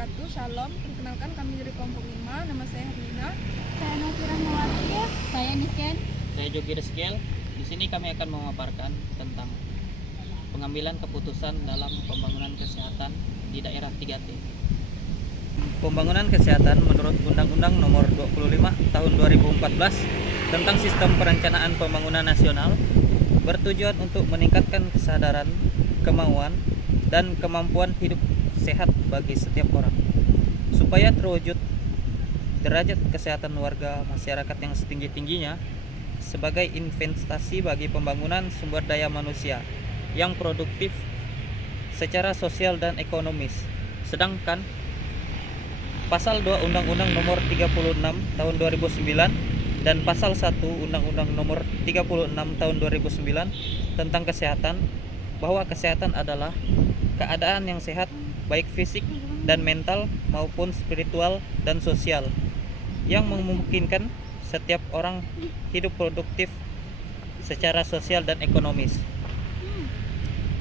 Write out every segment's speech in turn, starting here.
wabarakatuh. Shalom. Perkenalkan, kami dari kelompok 5. Nama saya Herlina. Saya Nafira Mawati. Saya Niken. Saya Jogi Reskiel. Di sini kami akan memaparkan tentang pengambilan keputusan dalam pembangunan kesehatan di daerah 3T. Pembangunan kesehatan menurut Undang-Undang Nomor 25 Tahun 2014 tentang Sistem Perencanaan Pembangunan Nasional bertujuan untuk meningkatkan kesadaran, kemauan, dan kemampuan hidup sehat bagi setiap orang supaya terwujud derajat kesehatan warga masyarakat yang setinggi-tingginya sebagai investasi bagi pembangunan sumber daya manusia yang produktif secara sosial dan ekonomis. Sedangkan Pasal 2 Undang-Undang Nomor 36 Tahun 2009 dan Pasal 1 Undang-Undang Nomor 36 Tahun 2009 tentang kesehatan, bahwa kesehatan adalah keadaan yang sehat baik fisik dan mental maupun spiritual dan sosial yang memungkinkan setiap orang hidup produktif secara sosial dan ekonomis.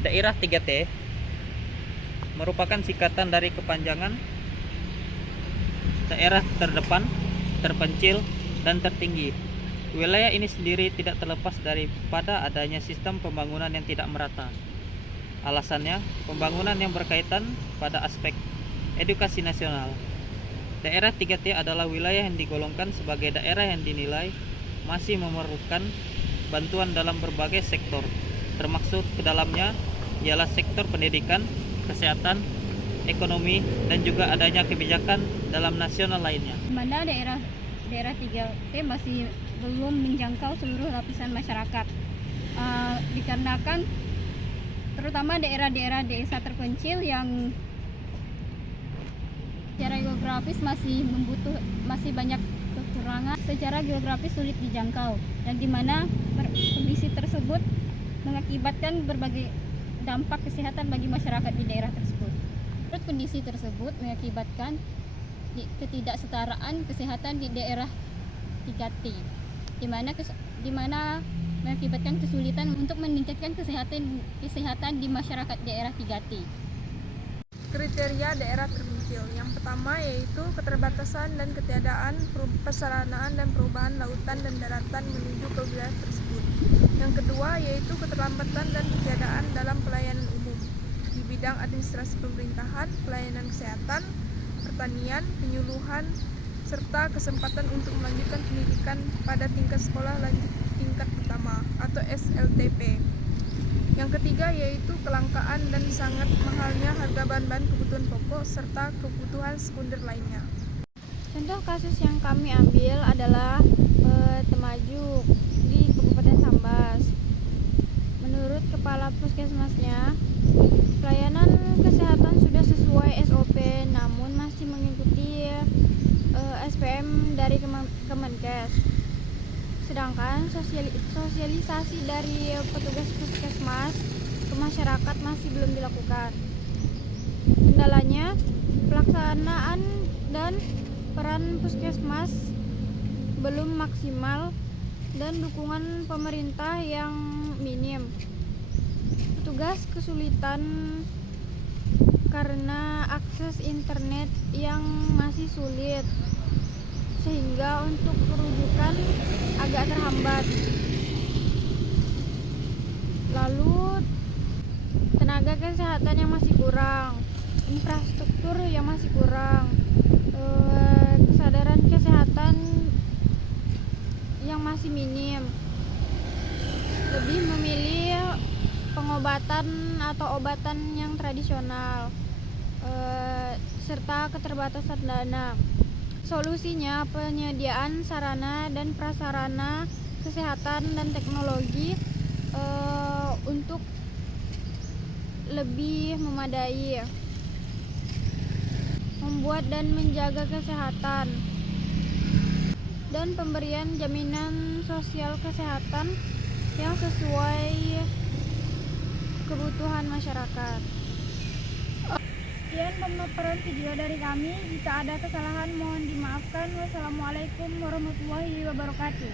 Daerah 3T merupakan singkatan dari kepanjangan daerah terdepan, terpencil, dan tertinggi. Wilayah ini sendiri tidak terlepas daripada adanya sistem pembangunan yang tidak merata. Alasannya, pembangunan yang berkaitan pada aspek edukasi nasional. Daerah 3T adalah wilayah yang digolongkan sebagai daerah yang dinilai masih memerlukan bantuan dalam berbagai sektor, termasuk ke dalamnya ialah sektor pendidikan, kesehatan, ekonomi, dan juga adanya kebijakan dalam nasional lainnya. Di mana daerah 3T masih belum menjangkau seluruh lapisan masyarakat, dikarenakan terutama daerah-daerah desa terpencil yang secara geografis masih banyak kekurangan, secara geografis sulit dijangkau, dan di mana kondisi tersebut mengakibatkan berbagai dampak kesehatan bagi masyarakat di daerah tersebut. Kondisi tersebut mengakibatkan ketidaksetaraan kesehatan di daerah 3T, di mana mengakibatkan kesulitan untuk meningkatkan kesehatan di masyarakat daerah 3T. Kriteria daerah terpencil. Yang pertama yaitu keterbatasan dan ketiadaan pesaranaan dan perubahan lautan dan daratan menuju ke wilayah tersebut. Yang kedua yaitu keterlambatan dan ketiadaan dalam pelayanan umum di bidang administrasi pemerintahan, pelayanan kesehatan, pertanian, penyuluhan, serta kesempatan untuk melanjutkan pendidikan pada tingkat sekolah lanjut tingkat pertama atau SLTP. Yang ketiga yaitu kelangkaan dan sangat mahalnya harga bahan-bahan kebutuhan pokok serta kebutuhan sekunder lainnya. Contoh kasus yang kami ambil adalah Temajuk di Kabupaten Sambas. Menurut Kepala Puskesmasnya, pelayanan kesehatan sudah sesuai SOP, namun masih mengikuti SPM dari Kemenkes. Sedangkan sosialisasi dari petugas puskesmas ke masyarakat masih belum dilakukan. Kendalanya, pelaksanaan dan peran puskesmas belum maksimal dan dukungan pemerintah yang minim. Petugas kesulitan karena akses internet yang masih sulit, sehingga untuk rujukan agak terhambat. Lalu tenaga kesehatan yang masih kurang, infrastruktur yang masih kurang, kesadaran kesehatan yang masih minim, lebih memilih pengobatan atau obatan yang tradisional, serta keterbatasan dana. Solusinya penyediaan sarana dan prasarana kesehatan dan teknologi untuk lebih memadai, membuat dan menjaga kesehatan, dan pemberian jaminan sosial kesehatan yang sesuai kebutuhan masyarakat. Sekian pemaparan video dari kami. Jika ada kesalahan mohon dimaafkan. Wassalamualaikum warahmatullahi wabarakatuh.